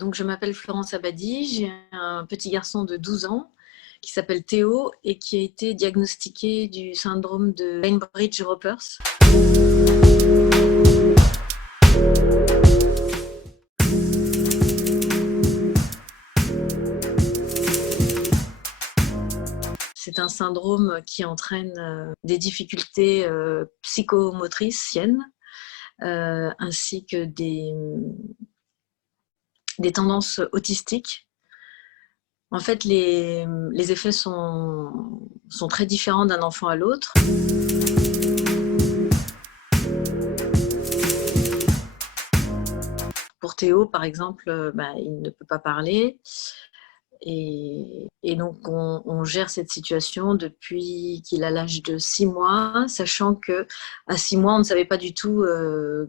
Donc, je m'appelle Florence Abadi, j'ai un petit garçon de 12 ans qui s'appelle Théo et qui a été diagnostiqué du syndrome de Bainbridge-Ropers. C'est un syndrome qui entraîne des difficultés psychomotriciennes ainsi que des tendances autistiques. En fait, les effets sont très différents d'un enfant à l'autre. Pour Théo, par exemple, il ne peut pas parler. Et donc, on gère cette situation depuis qu'il a l'âge de 6 mois, sachant qu'à 6 mois, on ne savait pas du tout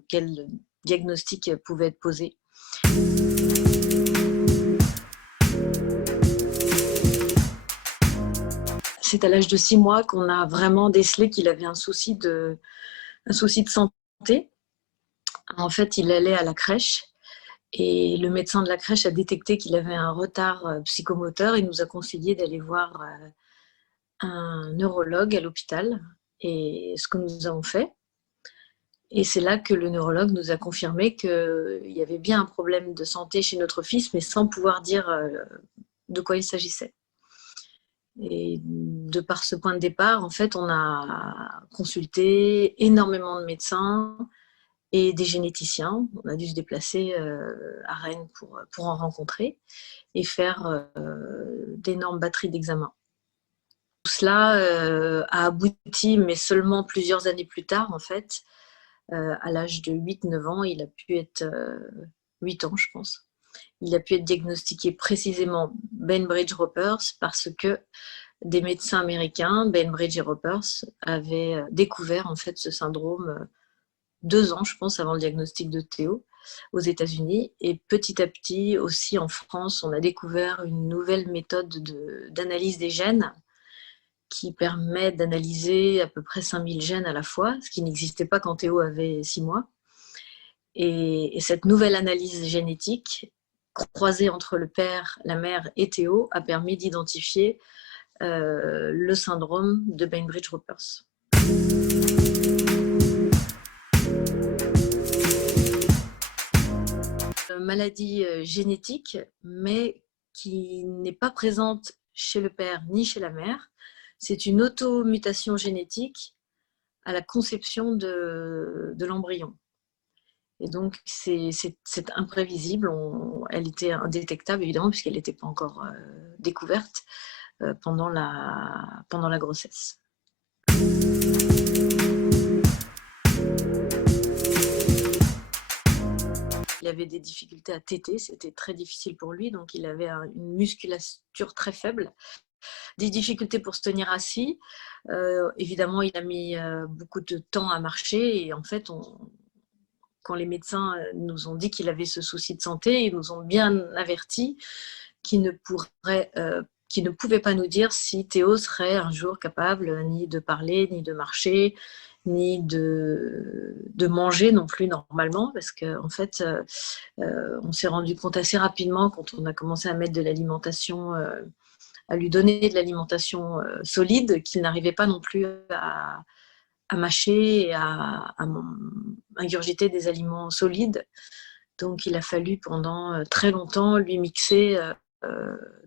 quel diagnostic pouvait être posé. C'est à l'âge de 6 mois qu'on a vraiment décelé qu'il avait un souci de santé. En fait, il allait à la crèche et le médecin de la crèche a détecté qu'il avait un retard psychomoteur et nous a conseillé d'aller voir un neurologue à l'hôpital, et ce que nous avons fait. Et c'est là que le neurologue nous a confirmé qu'il y avait bien un problème de santé chez notre fils, mais sans pouvoir dire de quoi il s'agissait. Et de par ce point de départ, en fait, on a consulté énormément de médecins et des généticiens. On a dû se déplacer à Rennes pour en rencontrer et faire d'énormes batteries d'examens. Tout cela a abouti, mais seulement plusieurs années plus tard, en fait, à l'âge de 8-9 ans, il a pu être 8 ans, je pense. Il a pu être diagnostiqué précisément Bainbridge-Ropers parce que des médecins américains, Bainbridge et Ropers, avaient découvert en fait ce syndrome 2 ans, je pense, avant le diagnostic de Théo aux États-Unis. Et petit à petit, aussi en France, on a découvert une nouvelle méthode d'analyse des gènes qui permet d'analyser à peu près 5000 gènes à la fois, ce qui n'existait pas quand Théo avait 6 mois. Et cette nouvelle analyse génétique, croisée entre le père, la mère et Théo, a permis d'identifier le syndrome de Bainbridge-Ropers. Maladie génétique, mais qui n'est pas présente chez le père ni chez la mère. C'est une automutation génétique à la conception de l'embryon. Et donc, c'est imprévisible. Elle était indétectable, évidemment, puisqu'elle n'était pas encore découverte pendant la grossesse. Il avait des difficultés à téter, c'était très difficile pour lui, donc il avait une musculature très faible. Des difficultés pour se tenir assis. Évidemment, il a mis beaucoup de temps à marcher et en fait, quand les médecins nous ont dit qu'il avait ce souci de santé, ils nous ont bien avertis qu'ils ne pouvaient pas nous dire si Théo serait un jour capable ni de parler, ni de marcher, ni de manger non plus normalement, parce qu'en fait, on s'est rendu compte assez rapidement quand on a commencé à mettre de l'alimentation, à lui donner de l'alimentation solide, qu'il n'arrivait pas non plus à mâcher et à ingurgiter des aliments solides. Donc il a fallu pendant très longtemps lui mixer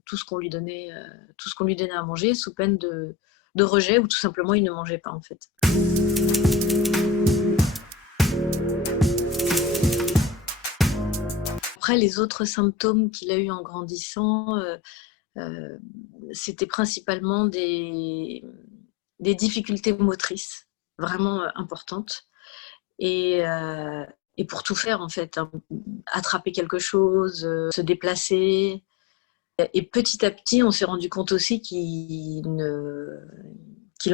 tout ce qu'on lui donnait à manger, sous peine de rejet, ou tout simplement il ne mangeait pas en fait. Après, les autres symptômes qu'il a eu en grandissant, c'était principalement des difficultés motrices vraiment importantes. Et pour tout faire en fait, hein, attraper quelque chose, se déplacer. Et petit à petit, on s'est rendu compte aussi qu'il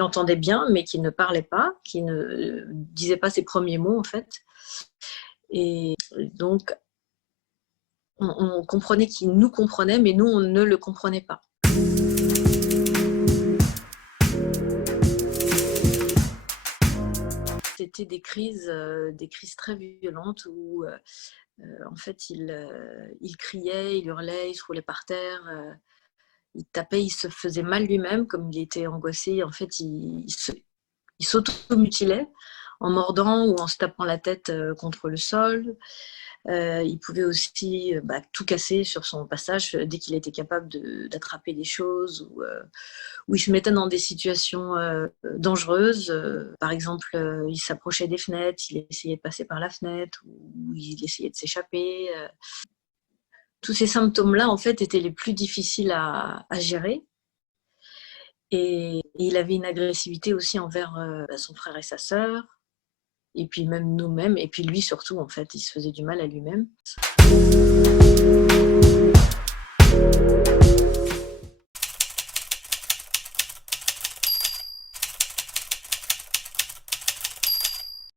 entendait bien, mais qu'il ne parlait pas, qu'il ne disait pas ses premiers mots en fait. Et donc, on comprenait qu'il nous comprenait, mais nous, on ne le comprenait pas. C'était des crises très violentes où En fait, il criait, il hurlait, il se roulait par terre, il tapait, il se faisait mal lui-même, comme il était angoissé. En fait, il s'automutilait en mordant ou en se tapant la tête contre le sol. Il pouvait aussi tout casser sur son passage dès qu'il était capable d'attraper des choses ou il se mettait dans des situations dangereuses. Par exemple, il s'approchait des fenêtres, il essayait de passer par la fenêtre ou il essayait de s'échapper. Tous ces symptômes-là, en fait, étaient les plus difficiles à gérer. Et il avait une agressivité aussi envers son frère et sa sœur, et puis même nous-mêmes, et puis lui surtout, en fait, il se faisait du mal à lui-même.